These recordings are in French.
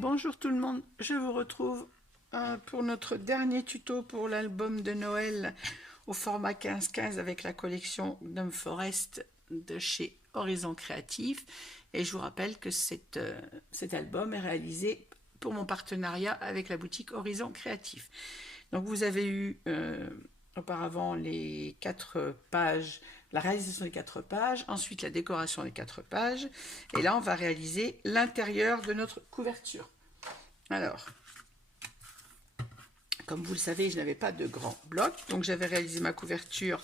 Bonjour tout le monde, je vous retrouve pour notre dernier tuto pour l'album de Noël au format 15-15 avec la collection Gnome Forest de chez Horizon Créatif. Et je vous rappelle que cet album est réalisé pour mon partenariat avec la boutique Horizon Créatif. Donc vous avez eu auparavant les 4 pages, la réalisation des 4 pages, ensuite la décoration des 4 pages, et là on va réaliser l'intérieur de notre couverture. Alors, comme vous le savez, je n'avais pas de grand bloc, donc j'avais réalisé ma couverture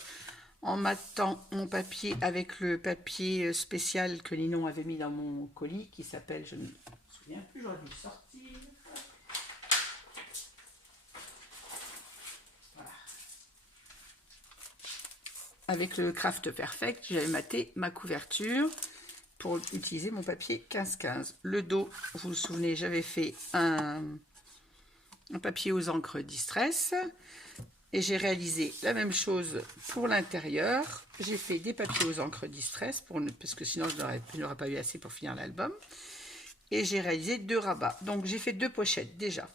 en mattant mon papier avec le papier spécial que Ninon avait mis dans mon colis, qui s'appelle, je ne me souviens plus, j'aurais dû le sortir. Voilà. Avec le Craft Perfect, j'avais maté ma couverture pour utiliser mon papier 15-15. Le dos, vous vous souvenez, j'avais fait un papier aux encres Distress et j'ai réalisé la même chose pour l'intérieur. J'ai fait des papiers aux encres Distress parce que sinon je n'aurais pas eu assez pour finir l'album, et j'ai réalisé 2 rabats. Donc j'ai fait 2 pochettes déjà.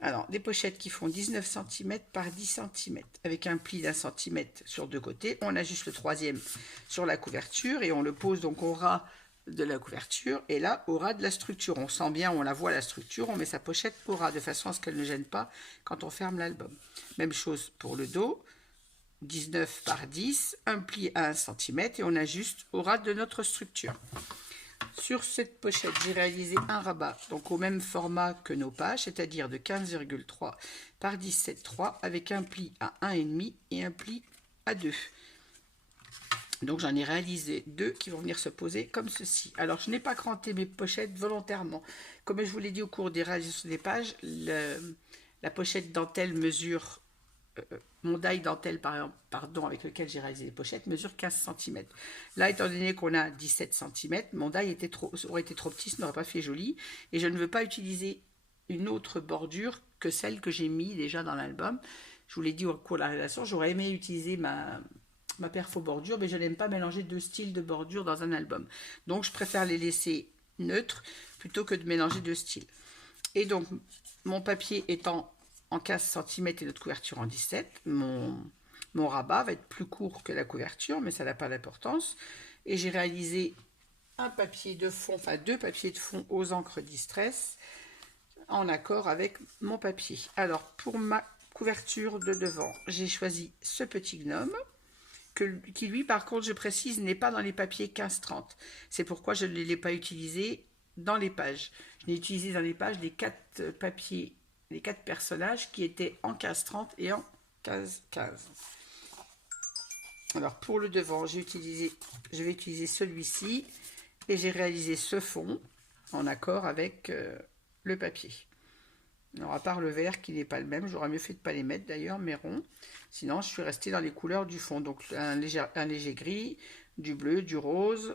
Alors des pochettes qui font 19 cm par 10 cm avec un pli d'1 cm sur 2 côtés. On ajuste le 3e sur la couverture et on le pose donc au ras de la couverture, et là au ras de la structure. On sent bien, on la voit la structure, on met sa pochette au ras de façon à ce qu'elle ne gêne pas quand on ferme l'album. Même chose pour le dos, 19 par 10, un pli à 1 cm et on ajuste au ras de notre structure. Sur cette pochette, j'ai réalisé un rabat, donc au même format que nos pages, c'est-à-dire de 15,3 par 17,3 avec un pli à 1,5 et un pli à 2. Donc j'en ai réalisé 2 qui vont venir se poser comme ceci. Alors je n'ai pas cranté mes pochettes volontairement. Comme je vous l'ai dit au cours des réalisations des pages, la pochette dentelle mesure, mon die dentelle pardon, avec lequel j'ai réalisé les pochettes mesure 15 cm. Là, étant donné qu'on a 17 cm, mon die aurait été trop petit, ça n'aurait pas fait joli. Et je ne veux pas utiliser une autre bordure que celle que j'ai mis déjà dans l'album. Je vous l'ai dit au cours de la réalisation, j'aurais aimé utiliser ma perfo bordure, mais je n'aime pas mélanger 2 styles de bordure dans un album. Donc je préfère les laisser neutres plutôt que de mélanger 2 styles. Et donc mon papier étant en 15 cm et notre couverture en 17, mon rabat va être plus court que la couverture, mais ça n'a pas d'importance. Et j'ai réalisé un papier de fond, enfin 2 papiers de fond aux encres Distress en accord avec mon papier. Alors pour ma couverture de devant, j'ai choisi ce petit gnome qui lui, par contre, je précise, n'est pas dans les papiers 15-30. C'est pourquoi je ne l'ai pas utilisé dans les pages. Je l'ai utilisé dans les pages les 4 papiers, les 4 personnages qui étaient en 15-30 et en 15-15. Alors pour le devant, je vais utiliser celui-ci et j'ai réalisé ce fond en accord avec le papier. Alors à part le vert qui n'est pas le même, j'aurais mieux fait de ne pas les mettre d'ailleurs, mais rond. Sinon je suis restée dans les couleurs du fond, donc un léger gris, du bleu, du rose,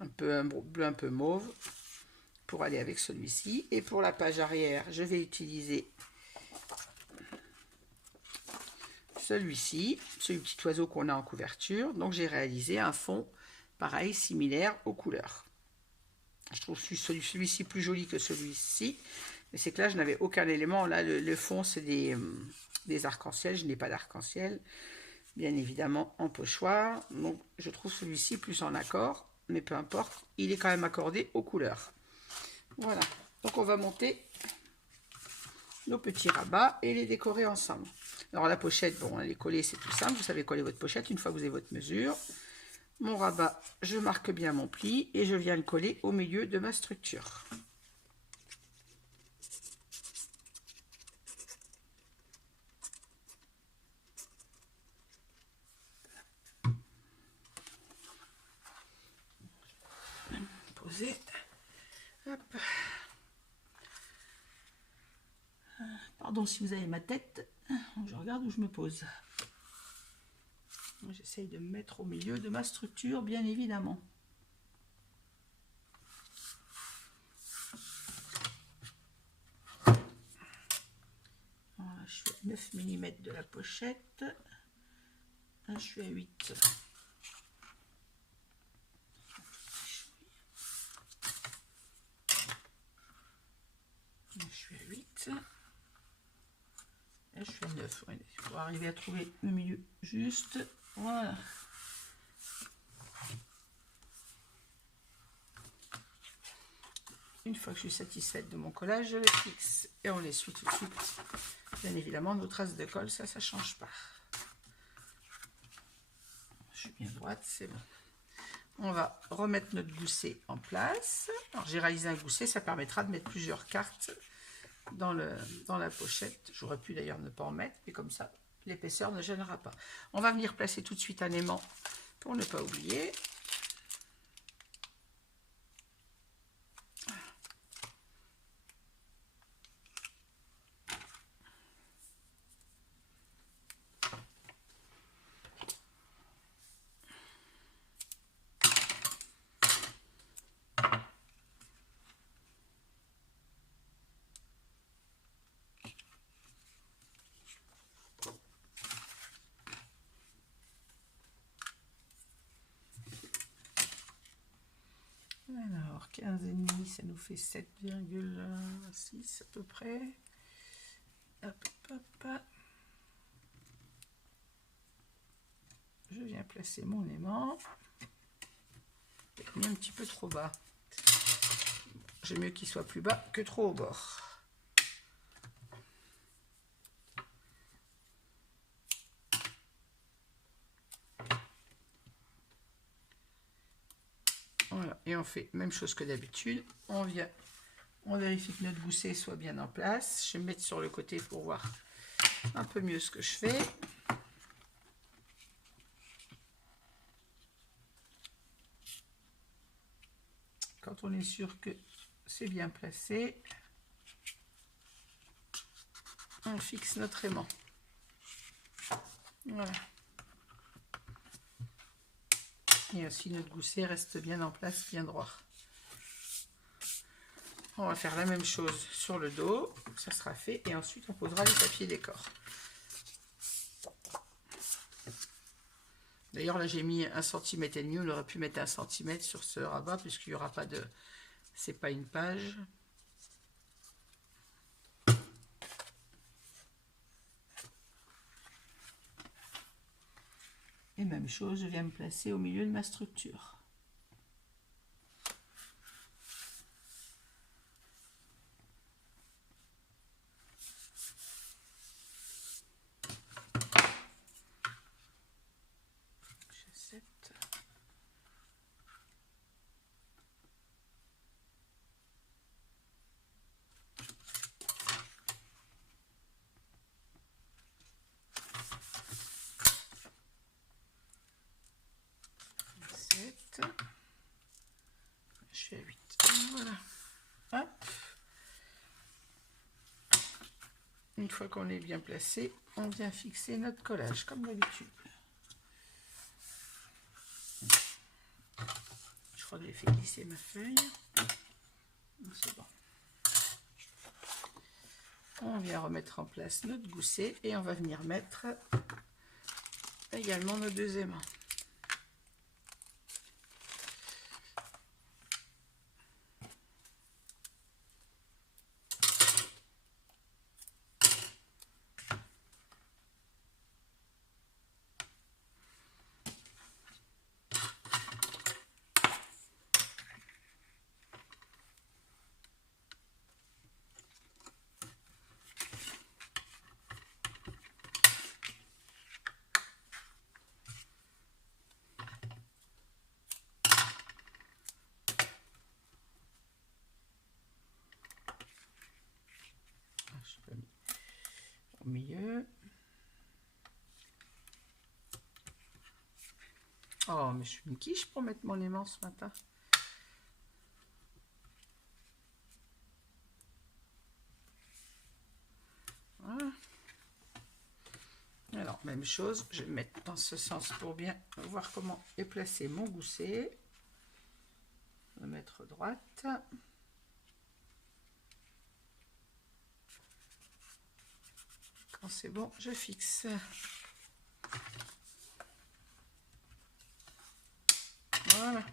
un bleu un peu mauve pour aller avec celui-ci. Et pour la page arrière, je vais utiliser celui-ci, ce petit oiseau qu'on a en couverture. Donc j'ai réalisé un fond pareil, similaire aux couleurs. Je trouve celui-ci plus joli que celui-ci. Mais c'est que là, je n'avais aucun élément. Là, le fond, c'est des arcs-en-ciel. Je n'ai pas d'arc-en-ciel, bien évidemment, en pochoir. Donc, je trouve celui-ci plus en accord. Mais peu importe, il est quand même accordé aux couleurs. Voilà. Donc, on va monter nos petits rabats et les décorer ensemble. Alors, la pochette, bon, elle est collée, c'est tout simple. Vous savez coller votre pochette une fois que vous avez votre mesure. Mon rabat, je marque bien mon pli et je viens le coller au milieu de ma structure. Poser. Hop. Pardon si vous avez ma tête, je regarde où je me pose. J'essaye de me mettre au milieu de ma structure, bien évidemment. Voilà, je suis à 9 mm de la pochette. Là, je suis à 8. faut arriver à trouver le milieu juste. Voilà. Une fois que je suis satisfaite de mon collage, je le fixe et on essuie tout de suite. Bien évidemment, nos traces de colle, ça ne change pas. Je suis bien droite, c'est bon. On va remettre notre gousset en place. Alors, j'ai réalisé un gousset, ça permettra de mettre plusieurs cartes dans la pochette. J'aurais pu d'ailleurs ne pas en mettre, mais comme ça, l'épaisseur ne gênera pas. On va venir placer tout de suite un aimant pour ne pas oublier. Alors, 15,5, ça nous fait 7,6 à peu près. Hop, hop, hop. Je viens placer mon aimant. J'ai mis un petit peu trop bas. J'aime mieux qu'il soit plus bas que trop au bord. Voilà, et on fait même chose que d'habitude. On vérifie que notre gousset soit bien en place. Je vais me mettre sur le côté pour voir un peu mieux ce que je fais. Quand on est sûr que c'est bien placé, on fixe notre aimant. Voilà. Et aussi notre gousset reste bien en place, bien droit. On va faire la même chose sur le dos, ça sera fait, et ensuite on posera les papiers décor. D'ailleurs là j'ai mis 1 cm et demi, on aurait pu mettre 1 cm sur ce rabat puisqu'il n'y aura pas de... c'est pas une page. Et même chose, je viens me placer au milieu de ma structure. J'accepte. Je suis à 8. Voilà. Hop. Une fois qu'on est bien placé, on vient fixer notre collage comme d'habitude. Je crois que j'ai fait glisser ma feuille. C'est bon. On vient remettre en place notre gousset et on va venir mettre également nos 2 aimants. Au milieu. Oh, mais je suis une quiche pour mettre mon aimant ce matin. Voilà. Alors, même chose, je vais mettre dans ce sens pour bien voir comment est placé mon gousset. Je vais mettre droite. Quand c'est bon, je fixe. Voilà.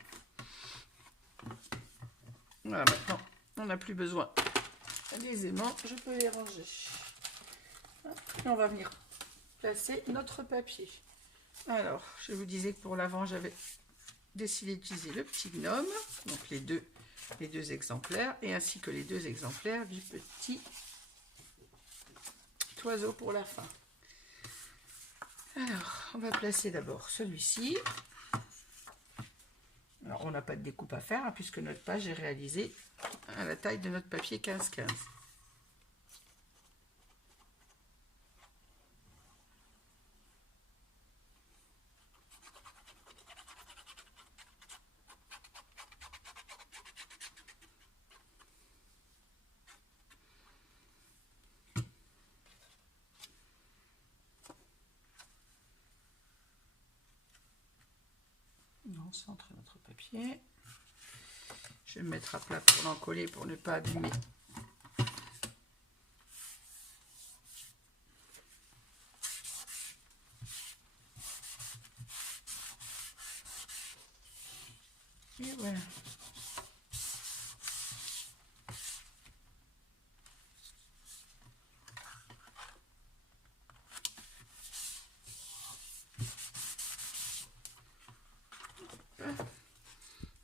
Voilà, maintenant, on n'a plus besoin des aimants. Je peux les ranger. Et on va venir placer notre papier. Alors, je vous disais que pour l'avant, j'avais décidé d'utiliser le petit gnome, donc les deux exemplaires, et ainsi que les 2 exemplaires du petit oiseau pour la fin. Alors, on va placer d'abord celui-ci. Alors, on n'a pas de découpe à faire, hein, puisque notre page est réalisée à la taille de notre papier 15-15. On centre notre papier. Je vais me mettre à plat pour l'encoller pour ne pas abîmer. Et voilà.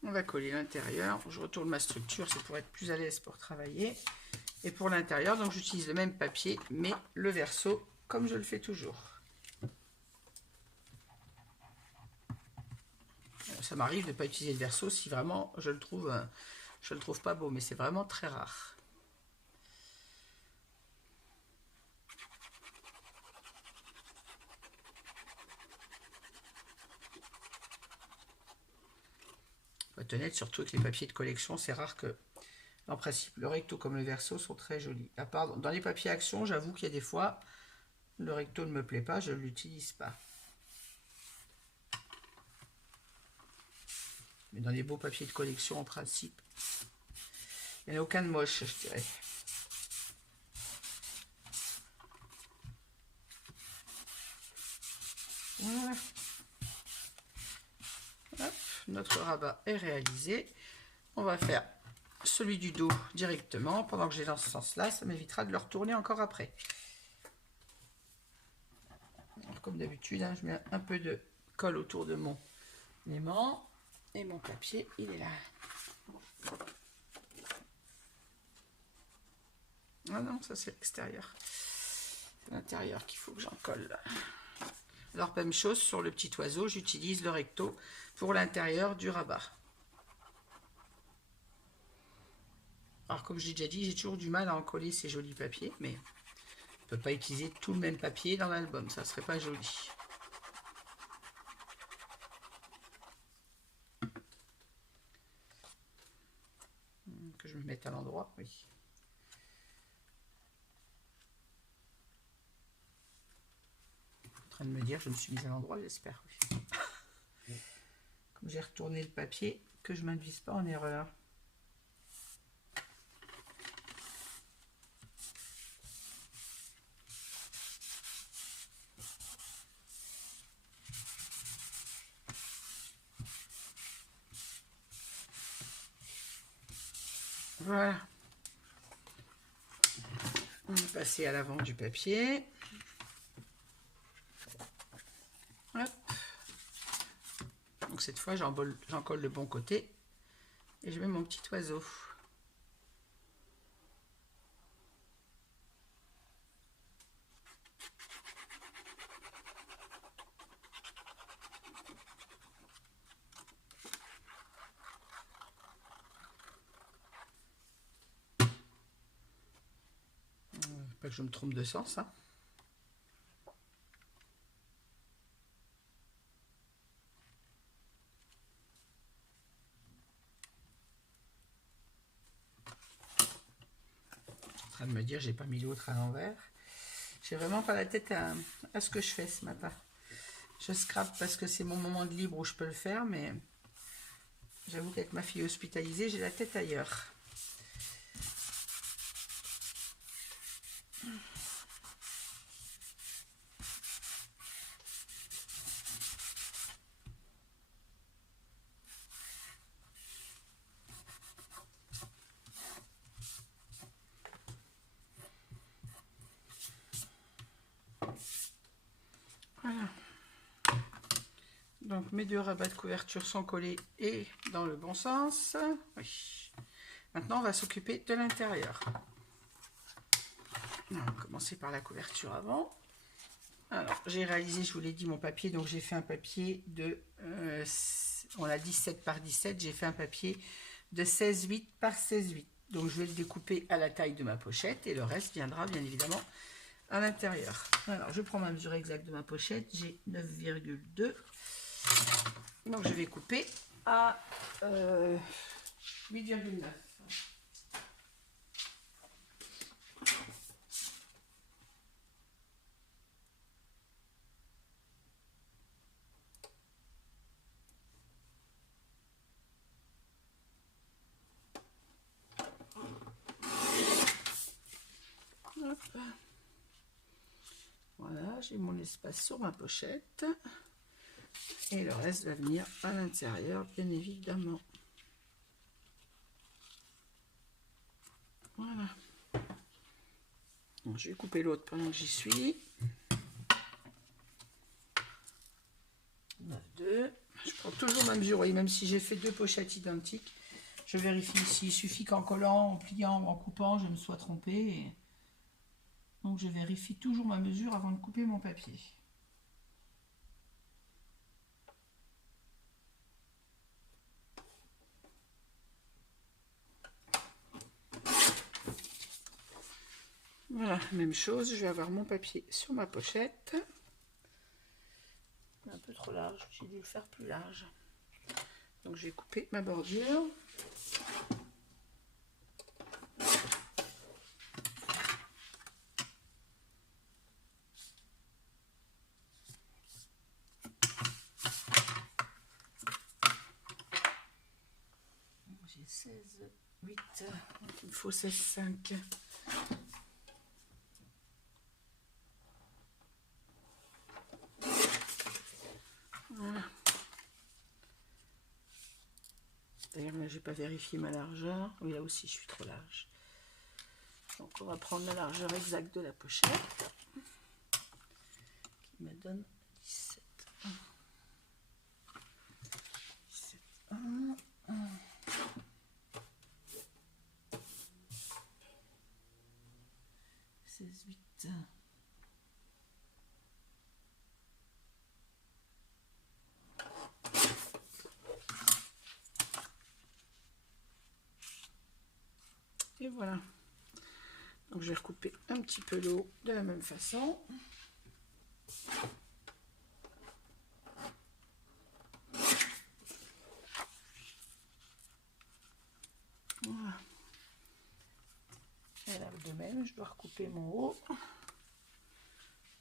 On va coller l'intérieur. Je retourne ma structure, c'est pour être plus à l'aise pour travailler. Et pour l'intérieur, donc j'utilise le même papier, mais le verso, comme je le fais toujours. Ça m'arrive de ne pas utiliser le verso si vraiment je le trouve pas beau, mais c'est vraiment très rare. Faut être honnête, surtout avec les papiers de collection, c'est rare que, en principe, le recto comme le verso sont très jolis. À part dans les papiers action, j'avoue qu'il y a des fois, le recto ne me plaît pas, je ne l'utilise pas. Mais dans les beaux papiers de collection, en principe, il n'y en a aucun de moche, je dirais. Voilà. Hop, notre rabat est réalisé. On va faire celui du dos directement. Pendant que j'ai dans ce sens-là, ça m'évitera de le retourner encore après. Alors, comme d'habitude, hein, je mets un peu de colle autour de mon aimant. Et mon papier, il est là. Ah non, ça c'est l'extérieur. C'est l'intérieur qu'il faut que j'en colle. Alors, même chose sur le petit oiseau, j'utilise le recto pour l'intérieur du rabat. Alors, comme j'ai déjà dit, j'ai toujours du mal à en coller ces jolis papiers, mais on ne peut pas utiliser tout le même papier dans l'album, ça ne serait pas joli. Que je me mette à l'endroit, oui. En train de me dire, je me suis mise à l'endroit, j'espère. Oui. Comme j'ai retourné le papier, que je ne m'induise pas en erreur. Voilà. On va passer à l'avant du papier. Hop. Donc cette fois, j'en colle le bon côté. Et je mets mon petit oiseau. Pas que je me trompe de sens, hein. En train de me dire, j'ai pas mis l'autre à l'envers. J'ai vraiment pas la tête à ce que je fais ce matin. Je scrape parce que c'est mon moment de libre où je peux le faire, mais j'avoue qu'avec ma fille hospitalisée, j'ai la tête ailleurs. Voilà. Donc mes deux rabats de couverture sont collés et dans le bon sens. Oui. Maintenant on va s'occuper de l'intérieur. On va commencer par la couverture avant. Alors j'ai réalisé, je vous l'ai dit, mon papier. Donc j'ai fait un papier de... on a 17 par 17. J'ai fait un papier de 16,8 par 16,8. Donc je vais le découper à la taille de ma pochette. Et le reste viendra bien évidemment à l'intérieur. Alors je prends ma mesure exacte de ma pochette. J'ai 9,2. Donc je vais couper à 8,9. Voilà, j'ai mon espace sur ma pochette. Et le reste va venir à l'intérieur, bien évidemment. Voilà. Donc, je vais couper l'autre pendant que j'y suis. 9,2. Je prends toujours ma mesure. Et même si j'ai fait deux pochettes identiques, je vérifie ici. Il suffit qu'en collant, en pliant ou en coupant, je me sois trompée. Donc je vérifie toujours ma mesure avant de couper mon papier. Voilà, même chose, je vais avoir mon papier sur ma pochette. Un peu trop large, j'ai dû le faire plus large. Donc je vais couper ma bordure. J'ai 16,8, il me faut 16,5. Voilà. D'ailleurs, là, j'ai pas vérifié ma largeur. Oui, là aussi, je suis trop large. Donc, on va prendre la largeur exacte de la pochette, qui me donne 17. 17. 16,8. Et voilà. Donc je vais recouper un petit peu l'eau de la même façon. Voilà. Et là de même, je dois recouper mon haut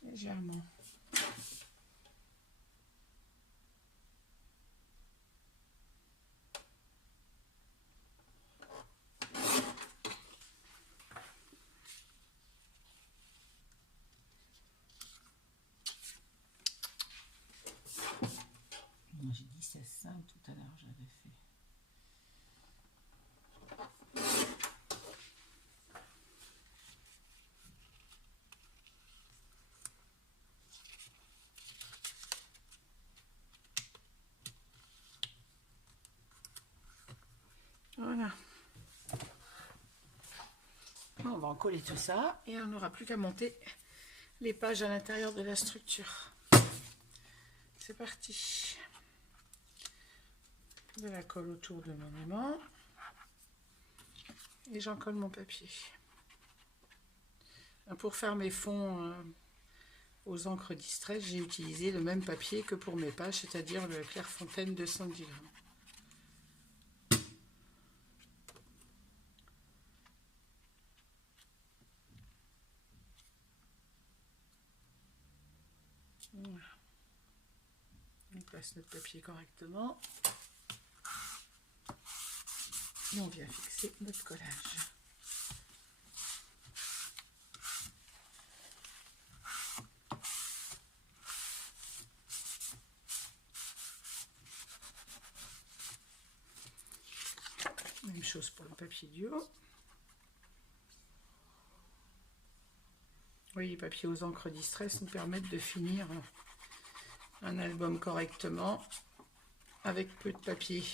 légèrement. J'ai dit 16,5 tout à l'heure, j'avais fait. Voilà. On va en coller tout ça et on n'aura plus qu'à monter les pages à l'intérieur de la structure. C'est parti. De la colle autour de mon aimant et j'en colle mon papier. Pour faire mes fonds aux encres distress, j'ai utilisé le même papier que pour mes pages, c'est-à-dire le Clairefontaine 210 grammes. Voilà. On place notre papier correctement et on vient fixer notre collage. Même chose pour le papier du haut. Oui, les papiers aux encres distress nous permettent de finir un album correctement avec peu de papier.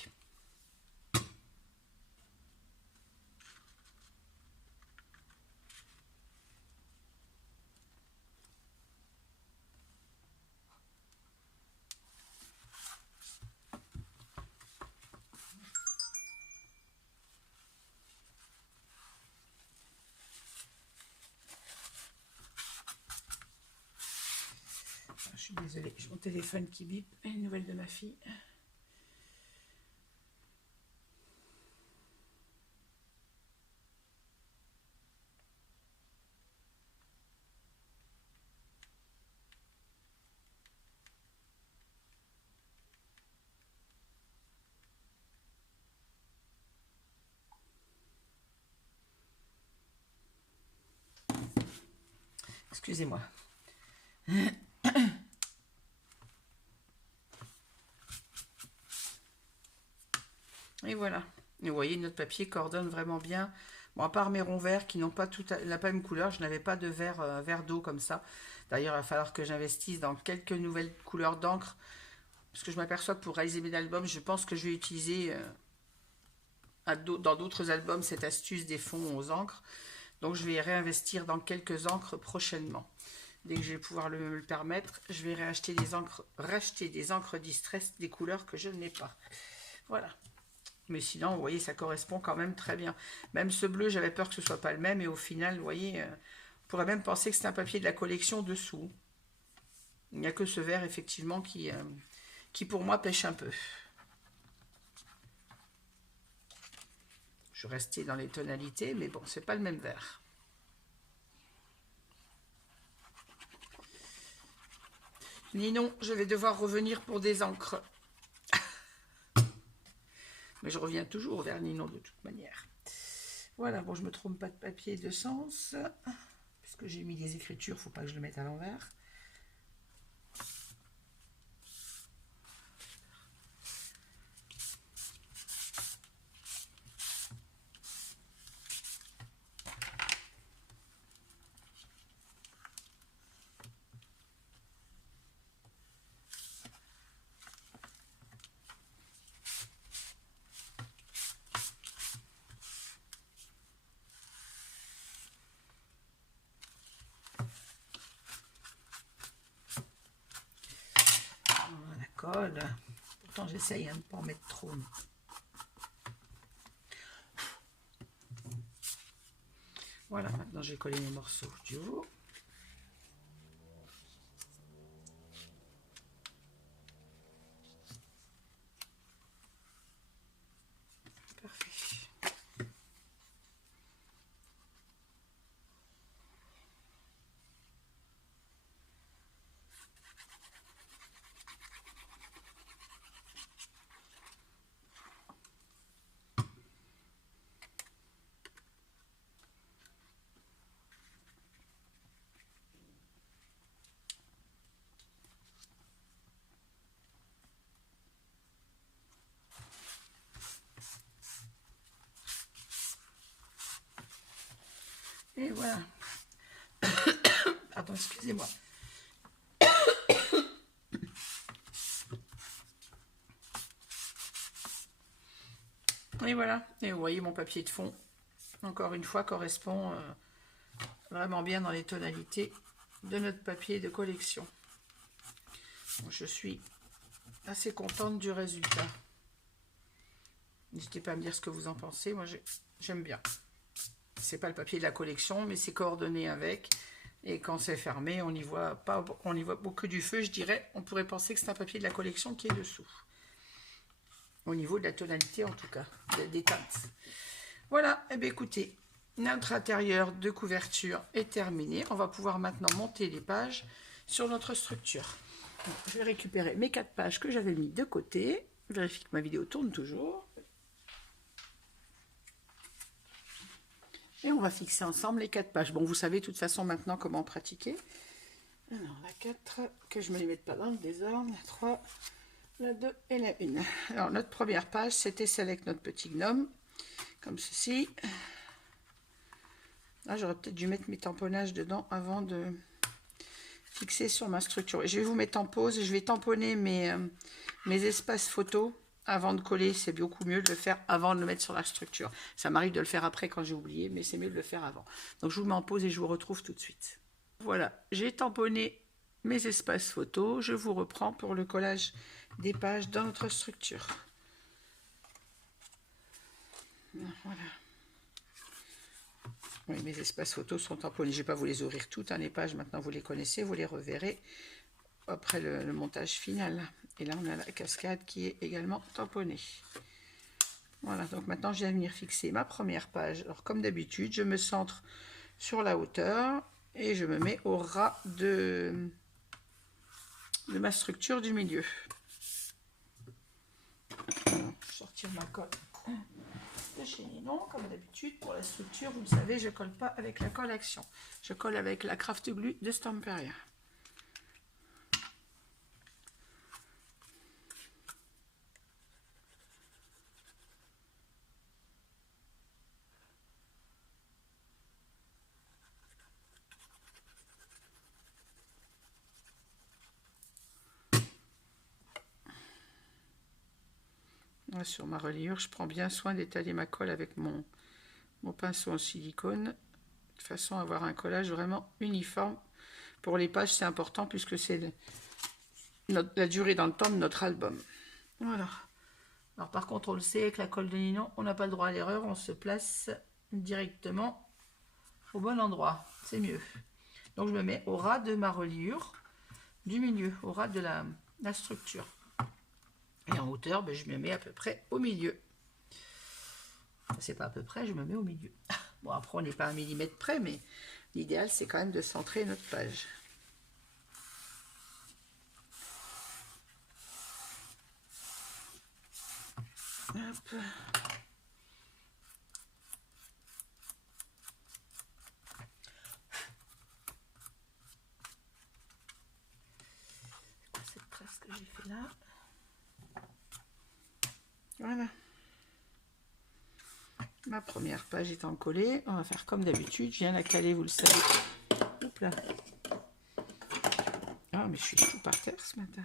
Je suis désolée, j'ai mon téléphone qui bip. Une nouvelle de ma fille. Excusez-moi. Et voilà. Et vous voyez, notre papier coordonne vraiment bien. Bon, à part mes ronds verts qui n'ont pas la même couleur, je n'avais pas de vert d'eau comme ça. D'ailleurs, il va falloir que j'investisse dans quelques nouvelles couleurs d'encre. Parce que je m'aperçois que pour réaliser mes albums, je pense que je vais utiliser dans d'autres albums cette astuce des fonds aux encres. Donc, je vais réinvestir dans quelques encres prochainement. Dès que je vais pouvoir me le permettre, je vais racheter des encres distress des couleurs que je n'ai pas. Voilà. Mais sinon, vous voyez, ça correspond quand même très bien. Même ce bleu, j'avais peur que ce ne soit pas le même. Et au final, vous voyez, on pourrait même penser que c'est un papier de la collection dessous. Il n'y a que ce vert, effectivement, qui pour moi, pêche un peu. Je restais dans les tonalités, mais bon, c'est pas le même vert. Ninon, je vais devoir revenir pour des encres. Mais je reviens toujours vers Ninon de toute manière. Voilà, bon, je ne me trompe pas de papier de sens. Puisque j'ai mis des écritures, il ne faut pas que je le mette à l'envers. Colle. Pourtant j'essaye de ne pas en mettre trop. Voilà, maintenant j'ai collé mes morceaux du haut. Parfait. Et voilà. Pardon, excusez-moi. Et voilà. Et vous voyez, mon papier de fond, encore une fois, correspond vraiment bien dans les tonalités de notre papier de collection. Donc, je suis assez contente du résultat. N'hésitez pas à me dire ce que vous en pensez. Moi, j'aime bien. C'est pas le papier de la collection, mais c'est coordonné avec. Et quand c'est fermé, on n'y voit pas, on n'y voit beaucoup du feu, je dirais. On pourrait penser que c'est un papier de la collection qui est dessous. Au niveau de la tonalité, en tout cas, des teintes. Voilà, et bien écoutez, notre intérieur de couverture est terminé. On va pouvoir maintenant monter les pages sur notre structure. Donc, je vais récupérer mes 4 pages que j'avais mis de côté. Vérifie que ma vidéo tourne toujours. Et on va fixer ensemble les 4 pages. Bon, vous savez de toute façon maintenant comment pratiquer. Alors, la 4, que je ne me les mette pas dans le désordre. La 3, la 2 et la 1. Alors, notre première page, c'était celle avec notre petit gnome. Comme ceci. Là, j'aurais peut-être dû mettre mes tamponnages dedans avant de fixer sur ma structure. Et je vais vous mettre en pause et je vais tamponner mes espaces photos avant de coller. C'est beaucoup mieux de le faire avant de le mettre sur la structure. Ça m'arrive de le faire après quand j'ai oublié, mais c'est mieux de le faire avant. Donc je vous mets en pause et je vous retrouve tout de suite. Voilà, j'ai tamponné mes espaces photos. Je vous reprends pour le collage des pages dans notre structure. Voilà. Oui, mes espaces photos sont tamponnés. Je ne vais pas vous les ouvrir toutes, hein, les pages. Maintenant, vous les connaissez. Vous les reverrez après le montage final. Et là, on a la cascade qui est également tamponnée. Voilà, donc maintenant, je viens venir fixer ma première page. Alors, comme d'habitude, je me centre sur la hauteur et je me mets au ras de ma structure du milieu. Alors, je vais sortir ma colle de chez Ninon, comme d'habitude. Pour la structure, vous le savez, je ne colle pas avec la colle Action. Je colle avec la Craft Glue de Stamperia. Sur ma reliure, je prends bien soin d'étaler ma colle avec mon pinceau en silicone, de façon à avoir un collage vraiment uniforme. Pour les pages, c'est important puisque c'est la durée dans le temps de notre album. Voilà. Alors par contre, on le sait, avec la colle de Ninon, on n'a pas le droit à l'erreur, on se place directement au bon endroit. C'est mieux. Donc je me mets au ras de ma reliure, du milieu, au ras de la structure. Et en hauteur, ben, je me mets à peu près au milieu. C'est pas à peu près, je me mets au milieu. Bon, après, on n'est pas à 1 millimètre près, mais l'idéal, c'est quand même de centrer notre page. Hop. C'est quoi cette trace que j'ai fait là? Voilà. Ma première page étant collée, on va faire comme d'habitude. Je viens la caler, vous le savez. Hop là. Ah, mais je suis tout par terre ce matin.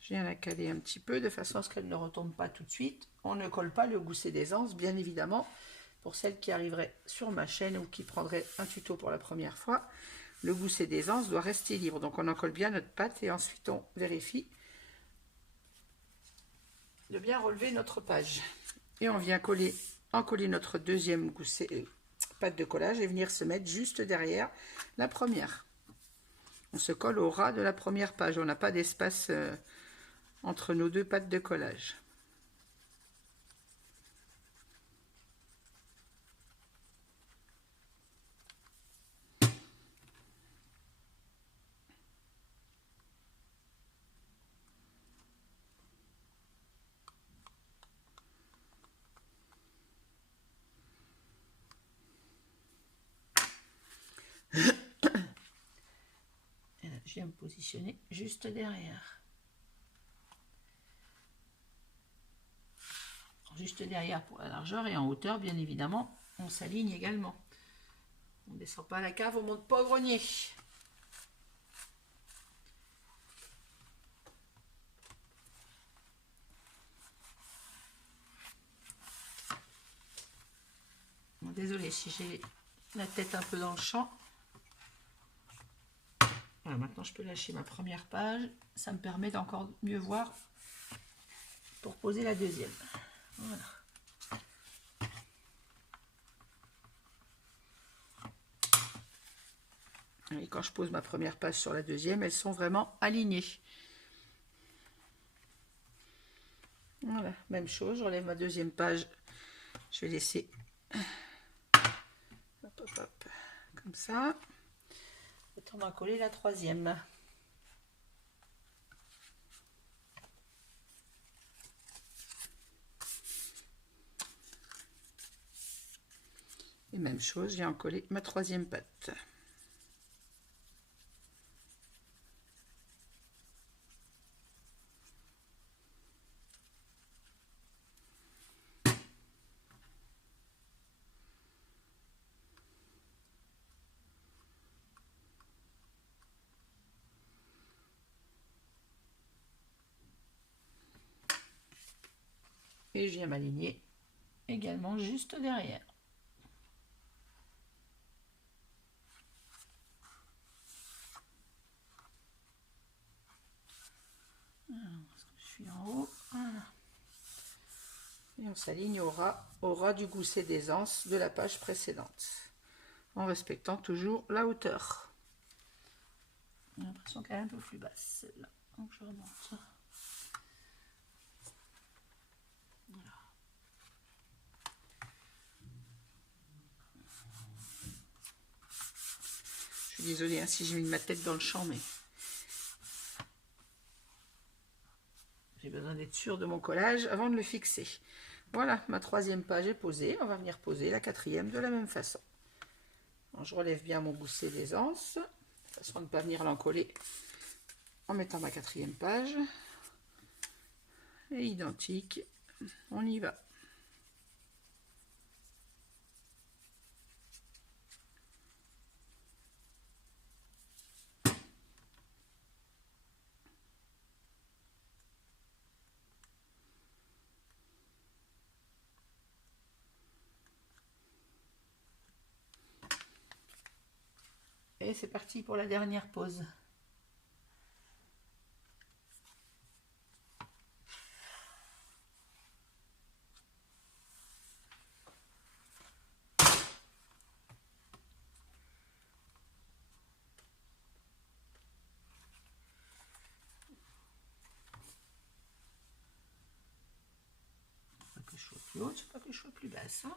Je viens la caler un petit peu de façon à ce qu'elle ne retombe pas tout de suite. On ne colle pas le gousset d'aisance, bien évidemment. Pour celles qui arriveraient sur ma chaîne ou qui prendraient un tuto pour la première fois, le gousset d'aisance doit rester libre. Donc on en colle bien notre pâte et ensuite on vérifie de bien relever notre page. Et on vient encoller notre deuxième gousset, pâte de collage et venir se mettre juste derrière la première. On se colle au ras de la première page. On n'a pas d'espace entre nos deux pâtes de collage. Et là, je viens me positionner juste derrière. Juste derrière pour la largeur et en hauteur, bien évidemment, on s'aligne également. On ne descend pas à la cave, on ne monte pas au grenier. Bon, désolée si j'ai la tête un peu dans le champ. Voilà, maintenant je peux lâcher ma première page. Ça me permet d'encore mieux voir pour poser la deuxième. Voilà. Et quand je pose ma première page sur la deuxième, elles sont vraiment alignées. Voilà, même chose, je relève ma deuxième page. Je vais laisser hop, hop, hop, comme ça. Et on va coller la troisième. Et même chose, je viens en coller ma troisième pâte. Et je viens m'aligner également juste derrière. Alors, je suis en haut, voilà. Et on s'aligne au ras du gousset d'aisance de la page précédente, en respectant toujours la hauteur. J'ai l'impression qu'elle est un peu plus basse celle-là, donc je remonte. Voilà. Je suis désolée hein, si j'ai mis ma tête dans le champ, mais j'ai besoin d'être sûre de mon collage avant de le fixer. Voilà, ma troisième page est posée. On va venir poser la quatrième de la même façon. Alors, je relève bien mon gousset d'aisance, de façon à ne pas venir l'encoller en mettant ma quatrième page. Et identique, on y va. Et c'est parti pour la dernière pause. Pas que je sois plus haute, pas que je sois plus basse. Hein.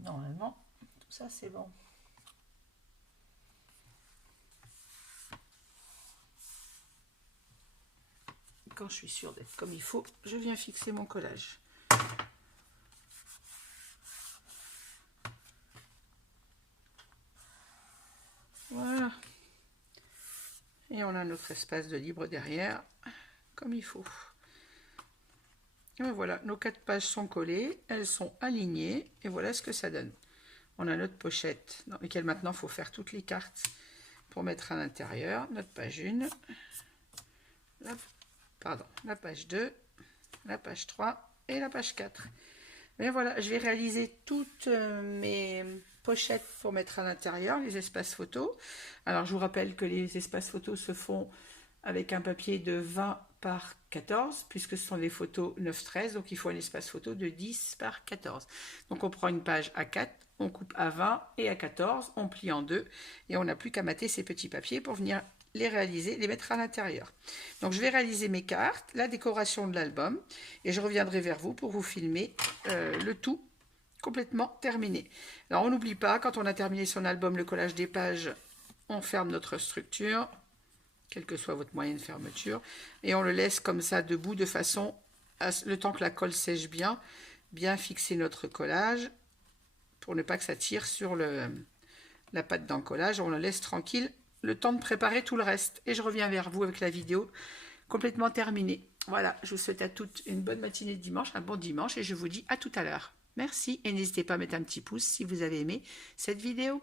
Normalement, tout ça c'est bon. Quand je suis sûre d'être comme il faut, je viens fixer mon collage. Voilà. Et on a notre espace de libre derrière, comme il faut. Et voilà, nos 4 pages sont collées, elles sont alignées, et voilà ce que ça donne. On a notre pochette, dans laquelle maintenant il faut faire toutes les cartes pour mettre à l'intérieur. Notre page 1, la page 2, la page 3 et la page 4. Mais voilà, je vais réaliser toutes mes pochettes pour mettre à l'intérieur, les espaces photos. Alors je vous rappelle que les espaces photos se font avec un papier de 20 par 14, puisque ce sont des photos 9-13, donc il faut un espace photo de 10 par 14. Donc on prend une page à 4, on coupe à 20 et à 14, on plie en deux, et on n'a plus qu'à mater ces petits papiers pour venir les réaliser, les mettre à l'intérieur. Donc je vais réaliser mes cartes, la décoration de l'album, et je reviendrai vers vous pour vous filmer le tout complètement terminé. Alors on n'oublie pas, quand on a terminé son album, le collage des pages, on ferme notre structure, quel que soit votre moyen de fermeture, et on le laisse comme ça debout de façon à, le temps que la colle sèche bien fixer notre collage pour ne pas que ça tire sur la pâte d'encollage. On le laisse tranquille le temps de préparer tout le reste, et je reviens vers vous avec la vidéo complètement terminée. Voilà, je vous souhaite à toutes une bonne matinée de dimanche, un bon dimanche, et je vous dis à tout à l'heure. Merci, et n'hésitez pas à mettre un petit pouce si vous avez aimé cette vidéo.